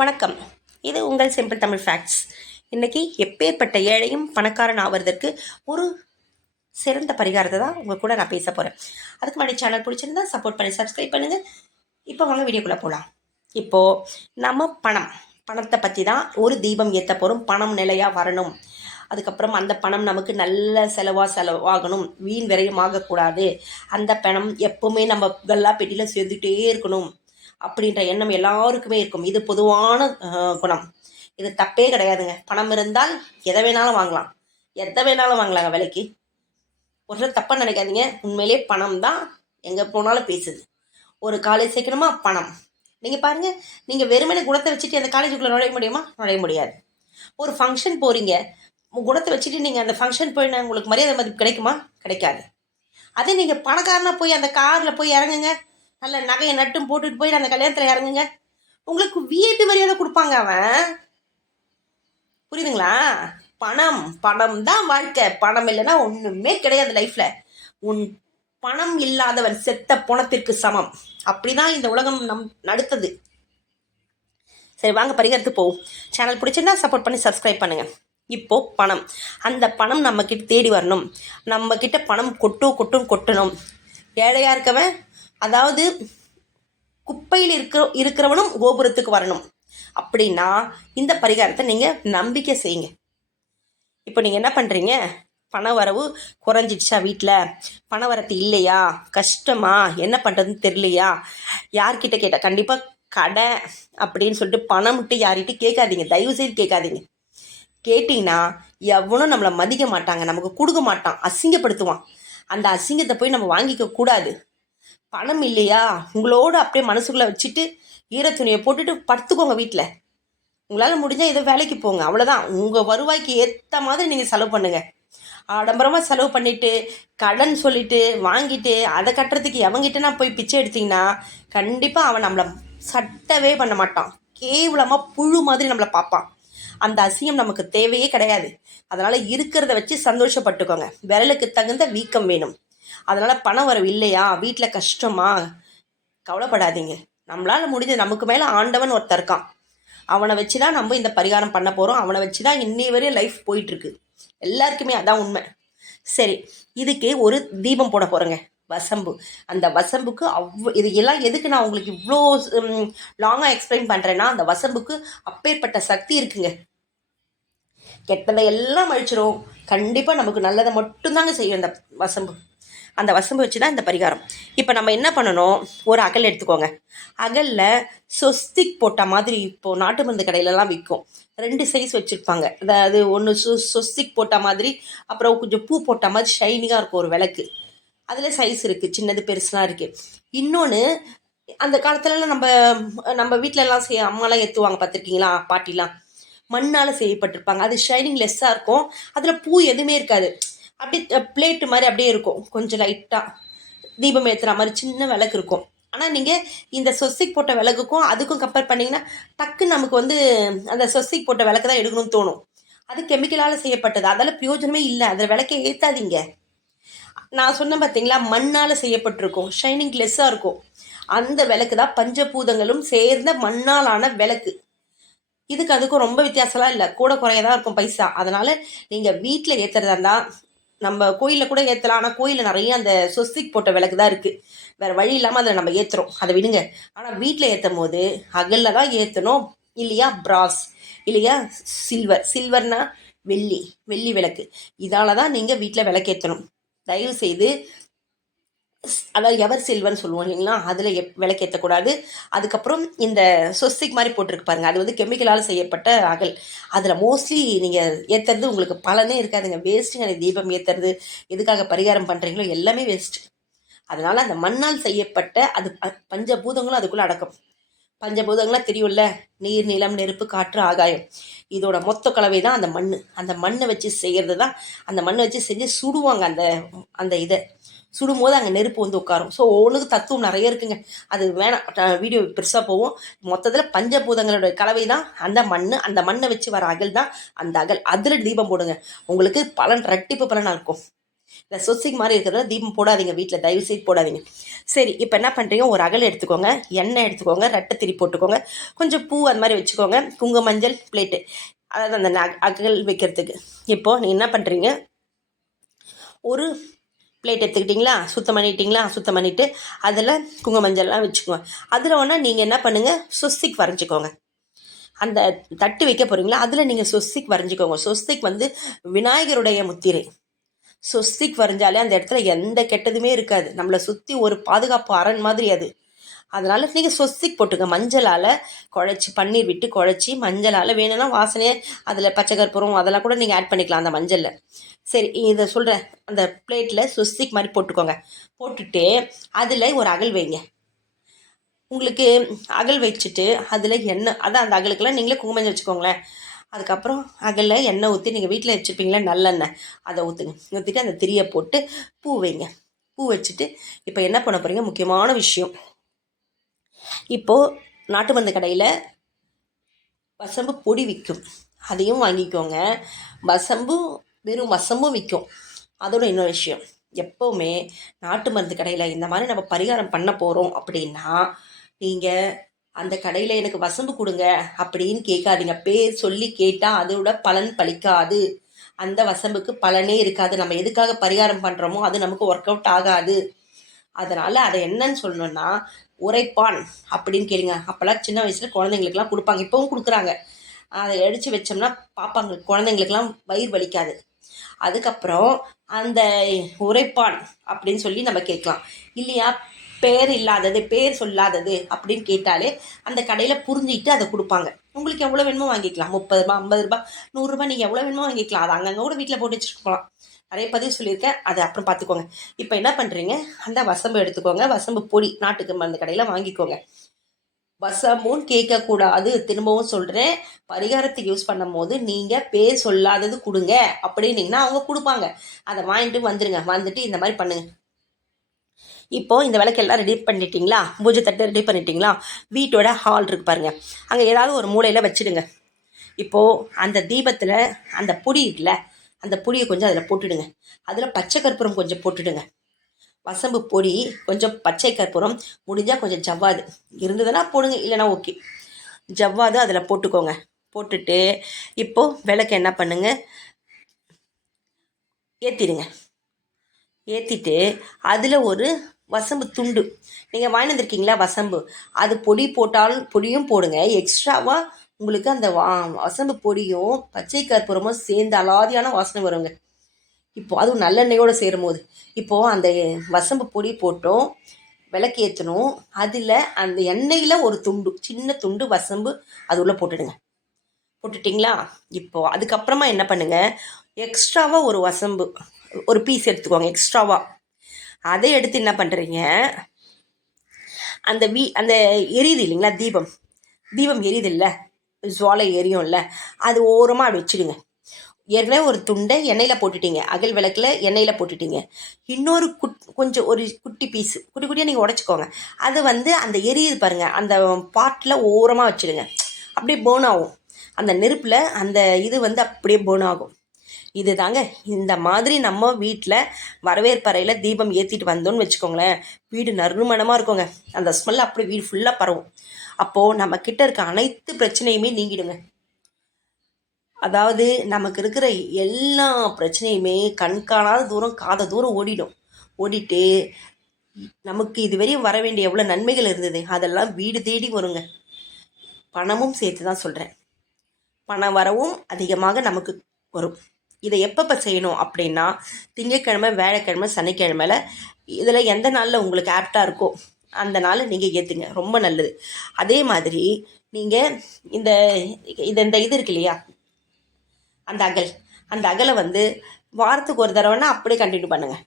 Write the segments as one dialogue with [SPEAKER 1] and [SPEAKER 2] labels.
[SPEAKER 1] வணக்கம். இது உங்கள் சிம்பிள் தமிழ் ஃபேக்ட்ஸ் இன்றைக்கி எப்பேற்பட்ட ஏழையும் பணக்காரன் ஆவறதற்கு ஒரு சிறந்த பரிகாரத்தை தான் உங்கள் கூட நான் பேச போகிறேன் அதுக்கு முன்னாடி சேனல் பிடிச்சிருந்தா சப்போர்ட் பண்ணி சப்ஸ்கிரைப் பண்ணுங்கள் இப்போ வாங்க வீடியோக்குள்ளே போகலாம் இப்போது நம்ம பணம் பணத்தை பற்றி தான் ஒரு தீபம் ஏற்ற போகிறோம் பணம் நிலையாக வரணும். அதுக்கப்புறம் அந்த பணம் நமக்கு நல்ல செலவாக செலவாகணும். வீண் விரையும் ஆகக்கூடாது அந்த பணம் எப்பவுமே நம்ம கல்லா பெட்டியில் சேர்ந்துகிட்டே இருக்கணும். அப்படின்ற எண்ணம் எல்லாருக்குமே இருக்கும். இது பொதுவான குணம். இது தப்பே கிடையாதுங்க. பணம் இருந்தால் எதை வேணாலும் வாங்கலாம். எதை வேணாலும் வாங்கலாங்க விலைக்கு. ஒரு சில தப்பாக நினைக்காதீங்க. உண்மையிலே பணம் தான் எங்கே போனாலும் பேசுது. ஒரு காலேஜ் சேர்க்கணுமா? பணம். நீங்கள் பாருங்கள் நீங்கள் வெறுமனே குணத்தை வச்சுட்டு அந்த காலேஜுக்குள்ளே நுழைய முடியுமா? நுழைய முடியாது. ஒரு ஃபங்க்ஷன் போகிறீங்க குணத்தை வச்சுட்டு நீங்கள் அந்த ஃபங்க்ஷன் போய் உங்களுக்கு மரியாதை மதிப்பு கிடைக்குமா? கிடைக்காது. அதே நீங்கள் பணக்காரனாக போய் அந்த காரில் போய் இறங்குங்க. நல்ல நகையை நட்டும் போட்டுட்டு போய் அந்த கல்யாணத்தில் இறங்குங்க. உங்களுக்கு விஐபி மரியாதை கொடுப்பாங்க அவன். புரியுதுங்களா? பணம் பணம் தான் வாழ்க்கை. பணம் இல்லைன்னா ஒன்றுமே கிடையாது லைஃப்பில் உன் பணம் இல்லாதவன் செத்த பணத்திற்கு சமம். அப்படிதான் இந்த உலகம் நம் நடத்துது. சரி வாங்க பரிகாரத்துக்கு போவோம். சேனல் பிடிச்சிருந்தா சப்போர்ட் பண்ணி சப்ஸ்கிரைப் பண்ணுங்கள் இப்போ பணம். அந்த பணம் நம்ம கிட்ட தேடி வரணும். நம்ம கிட்ட பணம் கொட்டும் கொட்டும் கொட்டணும். ஏழையாக இருக்கவன் அதாவது குப்பையில் இருக்கிற இருக்கிறவனும் கோபுரத்துக்கு வரணும். அப்படின்னா இந்த பரிகாரத்தை நீங்கள் நம்பிக்கை செய்யுங்க. இப்போ நீங்கள் என்ன பண்ணுறீங்க பண வரவு குறைஞ்சிடுச்சா வீட்டில் பண வரத்து இல்லையா? கஷ்டமா? என்ன பண்ணுறதுன்னு தெரியலையா? யார்கிட்ட கேட்டால் கண்டிப்பாக கடை அப்படின்னு சொல்லிட்டு பணம் விட்டு யார்கிட்ட கேட்காதீங்க. தயவு செய்து கேட்காதீங்க. கேட்டிங்கன்னா எவனும் நம்மளை மதிக்க மாட்டாங்க. நமக்கு கொடுக்க மாட்டான். அசிங்கப்படுத்துவான். அந்த அசிங்கத்தை போய் நம்ம வாங்கிக்க கூடாது. பணம் இல்லையா? உங்களோட அப்படியே மனசுக்குள்ளே வச்சுட்டு ஈரத்துணியை போட்டுட்டு படுத்துக்கோங்க வீட்டில் உங்களால் முடிஞ்சால் ஏதோ வேலைக்கு போங்க. அவ்வளோதான் உங்கள் வருவாய்க்கு ஏற்ற மாதிரி நீங்கள் செலவு பண்ணுங்கள் ஆடம்பரமாக செலவு பண்ணிவிட்டு கடன் சொல்லிவிட்டு வாங்கிட்டு அதை கட்டுறதுக்கு எவங்கிட்ட நான் போய் பிச்சை எடுத்தீங்கன்னா கண்டிப்பாக அவன் நம்மளை சட்டவே பண்ண மாட்டான். கேவலமாக புழு மாதிரி நம்மளை பார்ப்பான். அந்த அசிங்கம் நமக்கு தேவையே கிடையாது. அதனால் இருக்கிறத வச்சு சந்தோஷப்பட்டுக்கோங்க. விரலுக்கு தகுந்த வீக்கம் வேணும். அதனால் பணம் வரவு இல்லையா? வீட்டில் கஷ்டமா? கவலைப்படாதீங்க. நம்மளால் முடிஞ்சது நமக்கு மேலே ஆண்டவன் ஒருத்தர் இருக்கான். அவனை வச்சு தான் நம்ம இந்த பரிகாரம் பண்ண போகிறோம் அவனை வச்சு தான் இன்னி வரையும் லைஃப் போயிட்டுருக்கு. எல்லாருக்குமே அதான் உண்மை. சரி இதுக்கு ஒரு தீபம் போட போகிறேங்க வசம்பு. அந்த வசம்புக்கு அவ் இது எல்லாம் எதுக்கு நான் உங்களுக்கு இவ்வளோ லாங்காக எக்ஸ்பிளைன் பண்ணுறேன்னா அந்த வசம்புக்கு அப்பேற்பட்ட சக்தி இருக்குங்க. கெட்டதை எல்லாம் அழிச்சிரும். கண்டிப்பாக நமக்கு நல்லதை மட்டும்தாங்க செய்யும் அந்த வசம்பு. அந்த வசம்பு வச்சு தான் இந்த பரிகாரம். இப்போ நம்ம என்ன பண்ணணும்? ஒரு அகல் எடுத்துக்கோங்க. அகலில் சொஸ்திக் போட்ட மாதிரி இப்போது நாட்டு மருந்து கடையிலலாம் விற்கும் ரெண்டு சைஸ் வச்சுருப்பாங்க. அதாவது ஒன்று சொ சொஸ்திக் போட்ட மாதிரி அப்புறம் கொஞ்சம் பூ போட்ட மாதிரி ஷைனிங்காக இருக்கும் ஒரு விளக்கு. அதில் சைஸ் இருக்குது சின்னது பெருசுலாம் இருக்குது இன்னொன்று அந்த காலத்துலலாம் நம்ம நம்ம வீட்டிலலாம் செய்ய அம்மாலாம் ஏற்றுவாங்க பார்த்துருக்கீங்களா பாட்டிலாம். மண்ணால் செய்யப்பட்டிருப்பாங்க. அது ஷைனிங் லெஸ்ஸாக இருக்கும். அதில் பூ எதுவுமே இருக்காது. அப்படியே பிளேட்டு மாதிரி அப்படியே இருக்கும். கொஞ்சம் லைட்டாக தீபம் ஏற்றுற மாதிரி சின்ன விளக்கு இருக்கும். ஆனால் நீங்கள் இந்த சொசைக்கு போட்ட விளக்குக்கும் அதுக்கும் கம்பேர் பண்ணிங்கன்னா டக்கு நமக்கு வந்து அந்த சொசைக்கு போட்ட விளக்கு தான் எடுக்கணும்னு தோணும். அது கெமிக்கலால் செய்யப்பட்டது. அதால் பிரயோஜனமே இல்லை. அதில் விளக்கை ஏற்றாதீங்க நான் சொன்னேன் பார்த்தீங்களா மண்ணால் செய்யப்பட்டிருக்கும். ஷைனிங் லெஸ்ஸாக இருக்கும். அந்த விளக்கு தான் பஞ்சபூதங்களும் சேர்ந்த மண்ணாலான விளக்கு. இதுக்கு அதுக்கும் ரொம்ப வித்தியாசம்லாம் இல்லை. கூட குறையதான் இருக்கும் பைசா. அதனால நீங்கள் வீட்டில் ஏற்றுறதா இருந்தால் நம்ம கோயிலில் கூட ஏற்றலாம் ஆனால் கோயிலில் நிறைய அந்த சொஸ்திக் போட்ட விளக்கு தான் இருக்குது வேறு வழி இல்லாமல் அதில் நம்ம ஏற்றுறோம் அதை விடுங்க. ஆனால் வீட்டில் ஏற்றும் போது அகலில் தான் ஏற்றணும் இல்லையா? பிராஸ் இல்லையா? சில்வர் சில்வர்னா வெள்ளி. வெள்ளி விளக்கு. இதால தான் நீங்கள் வீட்டில் விளக்கேற்றணும் தயவு செய்து அதாவது எவர் சில்வர்னு சொல்லுவோம் இல்லைங்களா? அதில் எப் விளக்கேற்றக்கூடாது அதுக்கப்புறம் இந்த சொஸ்திக் மாதிரி போட்டிருக்கு பாருங்க. அது வந்து கெமிக்கலால் செய்யப்பட்ட அகல். அதில் மோஸ்ட்லி நீங்கள் ஏற்றுறது உங்களுக்கு பலனே இருக்காதுங்க. வேஸ்ட்டுங்க அந்த தீபம் ஏற்றுறது எதுக்காக பரிகாரம் பண்ணுறீங்களோ எல்லாமே வேஸ்ட் அதனால் அந்த மண்ணால் செய்யப்பட்ட அது பஞ்சபூதங்களும் அதுக்குள்ளே அடக்கம். பஞ்சபூதங்களாக தெரியும்ல? நீர் நிலம் நெருப்பு காற்று ஆகாயம். இதோட மொத்த கலவை தான் அந்த மண் அந்த மண்ணை வச்சு செய்கிறது தான் அந்த மண்ணை வச்சு செஞ்சு சுடுவாங்க அந்த அந்த இதை. சுடும்போது அங்கே நெருப்பு வந்து உட்காரும். ஸோ ஒவ்வொன்றுக்கு தத்துவம் நிறைய இருக்குங்க. அது வேணாம். வீடியோ பெருசாக போவோம். மொத்தத்தில் பஞ்சபூதங்களோட கலவை தான். அந்த மண் அந்த மண்ணை வச்சு வர அகல் தான் அந்த அகல். அதில் தீபம் போடுங்க. உங்களுக்கு பலன் ரெட்டிப்பு பலனாக இருக்கும். இந்த சொசிக் மாதிரி இருக்கிறதுல தீபம் போடாதீங்க வீட்டில் தயவு செய்து போடாதீங்க. சரி இப்போ என்ன பண்ணுறீங்க ஒரு அகல் எடுத்துக்கோங்க. எண்ணெய் எடுத்துக்கோங்க. ரெட்டை திரி போட்டுக்கோங்க. கொஞ்சம் பூ அந்த மாதிரி வச்சுக்கோங்க. குங்கும மஞ்சள் பிளேட்டு. அதாவது அந்த அகல் வைக்கிறதுக்கு. இப்போது நீங்கள் என்ன பண்ணுறீங்க ஒரு பிளேட் எடுத்துக்கிட்டிங்களா? சுத்தம் பண்ணிட்டீங்களா? சுத்தம் பண்ணிவிட்டு அதில் குங்கும மஞ்சள்லாம் வச்சுக்கோங்க. அதில் ஒன்றா நீங்கள் என்ன பண்ணுங்கள் சொஸ்திக் வரைஞ்சிக்கோங்க. அந்த தட்டு வைக்க போகிறீங்களா அதில் நீங்கள் சொஸ்திக் வரைஞ்சிக்கோங்க. சொஸ்திக் வந்து விநாயகருடைய முத்திரை. சொஸ்திக் வரைஞ்சாலே அந்த இடத்துல எந்த கெட்டதுமே இருக்காது. நம்மளை சுற்றி ஒரு பாதுகாப்பு அரண் மாதிரி அது. அதனால நீங்கள் சொஸ்திக் போட்டுங்க மஞ்சளால் குழச்சி பன்னீர் விட்டு குழச்சி மஞ்சளால் வேணும்னா வாசனையே அதில் பச்சை கற்பூரம் அதெல்லாம் கூட நீங்கள் ஆட் பண்ணிக்கலாம் அந்த மஞ்சளில். சரி இதை சொல்கிறேன் அந்த பிளேட்டில் சொஸ்திக் மாதிரி போட்டுக்கோங்க. போட்டுட்டு அதில் ஒரு அகல் வைங்க. உங்களுக்கு அகல் வச்சுட்டு அதில் எண்ணெய் அதான் அந்த அகலுக்கெல்லாம் நீங்களே குங்குமஞ்சு வச்சுக்கோங்களேன். அதுக்கப்புறம் அகலில் எண்ணெய் ஊற்றி நீங்கள் வீட்டில் வச்சுருப்பீங்களே நல்லெண்ணெய் அதை ஊற்றுங்க ஊற்றிட்டு அந்த திரியை போட்டு பூ வைங்க. பூ வச்சுட்டு இப்போ என்ன பண்ண போகிறீங்க முக்கியமான விஷயம். இப்போது நாட்டு மருந்து கடையில் வசம்பு பொடி விற்கும் அதையும் வாங்கிக்கோங்க. வசம்பும் வெறும் வசம்பும் விற்கும் அதோட இன்னொரு விஷயம். எப்போவுமே நாட்டு மருந்து கடையில் இந்த மாதிரி நம்ம பரிகாரம் பண்ண போகிறோம் அப்படின்னா நீங்கள் அந்த கடையில் எனக்கு வசம்பு கொடுங்க அப்படின்னு கேட்காதீங்க. பேர் சொல்லி கேட்டால் அதோட பலன் பலிக்காது அந்த வசம்புக்கு பலனே இருக்காது. நம்ம எதுக்காக பரிகாரம் பண்ணுறோமோ அது நமக்கு ஒர்க் அவுட் ஆகாது. அதனால் அதை என்னன்னு சொல்லணும்னா உரைப்பான் அப்படின்னு கேளுங்க. அப்போல்லாம் சின்ன வயசில் குழந்தைங்களுக்குலாம் கொடுப்பாங்க. இப்போவும் கொடுக்குறாங்க. அதை அடித்து வச்சோம்னா பாப்பாங்க குழந்தைங்களுக்குலாம் வயிறு வலிக்காது. அதுக்கப்புறம் அந்த உரைப்பான் அப்படின்னு சொல்லி நம்ம கேட்கலாம். இல்லையா? பேர் இல்லாதது பேர் சொல்லாதது அப்படின்னு கேட்டாலே அந்த கடையில் புரிஞ்சிக்கிட்டு அதை கொடுப்பாங்க. உங்களுக்கு எவ்வளோ வேணுமோ வாங்கிக்கலாம். முப்பது ரூபா ஐம்பது ரூபா நூறுரூபா நீங்கள் எவ்வளோ வேணுமோ வாங்கிக்கலாம். அது அங்கங்கே கூட வீட்டில் போட்டு வச்சுட்டு போகலாம். நிறைய பதிவு சொல்லியிருக்கேன். அதை அப்புறம் பார்த்துக்கோங்க. இப்போ என்ன பண்ணுறீங்க அந்த வசம்பு எடுத்துக்கோங்க. வசம்பு பொடி நாட்டுக்கு மருந்து கடையில் வாங்கிக்கோங்க. வசமும் கேட்கக்கூடாது. திரும்பவும் சொல்கிறேன் பரிகாரத்துக்கு யூஸ் பண்ணும் போது நீங்கள் பேர் சொல்லாதது கொடுங்க. அப்படின்னீங்கன்னா அவங்க கொடுப்பாங்க. அதை வாங்கிட்டு வந்துடுங்க வந்துட்டு இந்த மாதிரி பண்ணுங்க. இப்போது இந்த விளக்கெல்லாம் ரெடி பண்ணிட்டீங்களா? பூஜை தட்டு ரெடி பண்ணிட்டீங்களா? வீட்டோட ஹால் இருக்கு பாருங்க. அங்கே ஏதாவது ஒரு மூலையில் வச்சிடுங்க. இப்போது அந்த தீபத்தில் அந்த பொடி இருக்குல்ல அந்த பொடியை கொஞ்சம் அதில் போட்டுடுங்க. அதில் பச்சை கற்பூரம் கொஞ்சம் போட்டுடுங்க. வசம்பு பொடி கொஞ்சம் பச்சை கற்பூரம் முடிஞ்சால் கொஞ்சம் ஜவ்வாது. இருந்ததுன்னா போடுங்க இல்லைன்னா ஓகே. ஜவ்வாது அதில் போட்டுக்கோங்க. போட்டுட்டு இப்போது விளக்கு என்ன பண்ணுங்க? ஏற்றிடுங்க ஏற்றிட்டு அதில் ஒரு வசம்பு துண்டு. நீங்கள் வாங்கி வந்திருக்கீங்களா? வசம்பு. அது பொடி போட்டாலும் பொடியும் போடுங்க. எக்ஸ்ட்ராவாக உங்களுக்கு அந்த வா வசம்பு பொடியும் பச்சை கற்பூரமும் சேர்ந்து அலாதியான வாசனை வருங்க. இப்போ அதுவும் நல்லெண்ணெயோடு சேரும் போது இப்போது அந்த வசம்பு பொடி போட்டோம் விளக்கு ஏற்றணும் அதில் அந்த எண்ணெயில் ஒரு துண்டு சின்ன துண்டு வசம்பு அது உள்ளே போட்டுடுங்க. போட்டுட்டிங்களா? இப்போது அதுக்கப்புறமா என்ன பண்ணுங்க? எக்ஸ்ட்ராவாக ஒரு வசம்பு ஒரு பீஸ் எடுத்துக்கோங்க எக்ஸ்ட்ராவாக அதை எடுத்து என்ன பண்ணுறீங்க அந்த வீ அந்த எரியுது இல்லைங்களா தீபம். தீபம் எரியுது இல்லை? ஜுவாலை எரியும்ல அது ஓரமாக வச்சுடுங்க. ஏற்கனவே ஒரு துண்டை எண்ணெயில் போட்டுட்டீங்க அகல் விளக்கில் எண்ணெயில் போட்டுட்டீங்க. இன்னொரு குட் கொஞ்சம் ஒரு குட்டி பீஸு குட்டி குட்டியாக நீங்கள் உடச்சிக்கோங்க. அது வந்து அந்த எரியுது பாருங்கள் அந்த பாட்டில் ஓரமாக வச்சுடுங்க. அப்படியே பேர்ன் ஆகும். அந்த நெருப்பில் அந்த இது வந்து அப்படியே பேர்ன் ஆகும். இது தாங்க இந்த மாதிரி நம்ம வீட்டில் வரவேற்பறையில் தீபம் ஏற்றிட்டு வந்தோம்னு வச்சுக்கோங்களேன். வீடு நறுமணமாக இருக்குங்க. அந்த ஸ்மெல் அப்படியே வீடு ஃபுல்லாக பரவும். அப்போது நம்ம கிட்ட இருக்க அனைத்து பிரச்சனையுமே நீங்கிடுங்க. அதாவது நமக்கு இருக்கிற எல்லா பிரச்சனையுமே கண் காணாத தூரம் காத தூரம் ஓடிடும். ஓடிட்டு நமக்கு இதுவரையும் வர வேண்டிய எவ்வளோ நன்மைகள் இருந்தது அதெல்லாம் வீடு தேடி வருங்க. பணமும் சேர்த்து தான் சொல்கிறேன் பணம் வரவும் அதிகமாக நமக்கு வரும். இதை எப்பப்போ செய்யணும் அப்படின்னா திங்கட்கிழமை வேலைக்கிழமை சனிக்கிழமையில் இதில் எந்த நாளில் உங்களுக்கு ஆப்டாக இருக்கோ அந்த நாள் நீங்கள் ஏற்றுங்க ரொம்ப நல்லது. அதே மாதிரி நீங்கள் இந்த இந்த இந்த இது இருக்கு இல்லையா? அந்த அகல். அந்த அகலை வந்து வாரத்துக்கு ஒரு தடவைனா அப்படியே கண்டினியூ பண்ணுங்கள்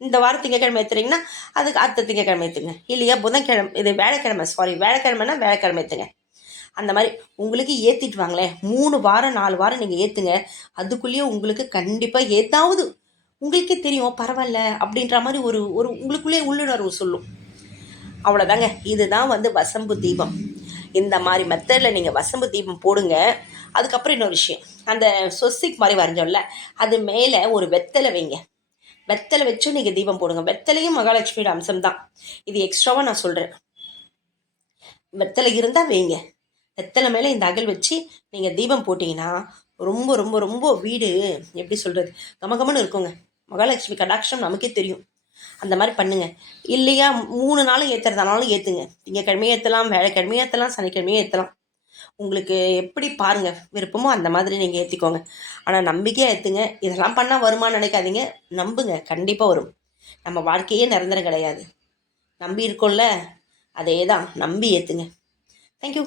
[SPEAKER 1] இந்த வாரம் திங்கக்கிழமை ஏற்றுறீங்கன்னா அதுக்கு அடுத்த திங்கக்கிழமை ஏற்றுங்க இல்லையா? புதன்கிழமை இது வேலைக்கிழமை சாரி வேலைக்கிழமைனா வேலைக்கிழமை ஏற்றுங்க அந்த மாதிரி உங்களுக்கு ஏற்றிட்டு வாங்களேன். மூணு வாரம் நாலு வாரம் நீங்கள் ஏற்றுங்க அதுக்குள்ளேயே உங்களுக்கு கண்டிப்பாக ஏதாவது உங்களுக்கே தெரியும். பரவாயில்ல அப்படின்ற மாதிரி ஒரு ஒரு உங்களுக்குள்ளேயே உள்ளுணர்வு சொல்லும். அவ்வளோதாங்க இதுதான் வந்து வசம்பு தீபம். இந்த மாதிரி மெத்தடில் நீங்கள் வசம்பு தீபம் போடுங்க. அதுக்கப்புறம் இன்னொரு விஷயம். அந்த சொசிக் மாதிரி வரைஞ்சோம்ல அது மேலே ஒரு வெத்தலை வைங்க. வெத்தலை வச்சு நீங்கள் தீபம் போடுங்க. வெத்தலையும் மகாலட்சுமியோட அம்சம் தான் இது எக்ஸ்ட்ராவாக நான் சொல்கிறேன் வெத்தலை இருந்தால் வைங்க. வெத்தலை மேலே இந்த அகல் வச்சு நீங்கள் தீபம் போட்டிங்கன்னா ரொம்ப ரொம்ப ரொம்ப வீடு எப்படி சொல்கிறது கமகமன்னு இருக்குங்க. மகாலட்சுமி கடாட்சம் நமக்கே தெரியும். அந்த மாதிரி பண்ணுங்க. இல்லையா மூணு நாளும் ஏற்றுறதானாலும் ஏற்றுங்க திங்கக்கிழமையும் ஏற்றலாம் வேலைக்கிழமையும் ஏற்றலாம் சனிக்கிழமையும் ஏற்றலாம் உங்களுக்கு எப்படி பாருங்க விருப்பமோ அந்த மாதிரி நீங்கள் ஏற்றிக்கோங்க ஆனால் நம்பிக்கையாக ஏற்றுங்க இதெல்லாம் பண்ணால் வருமான்னு நினைக்காதீங்க. நம்புங்க கண்டிப்பாக வரும். நம்ம வாழ்க்கையே நிரந்தரம் கிடையாது. நம்பி இருக்கோம்ல அதே தான் நம்பி ஏற்றுங்க தேங்க்யூ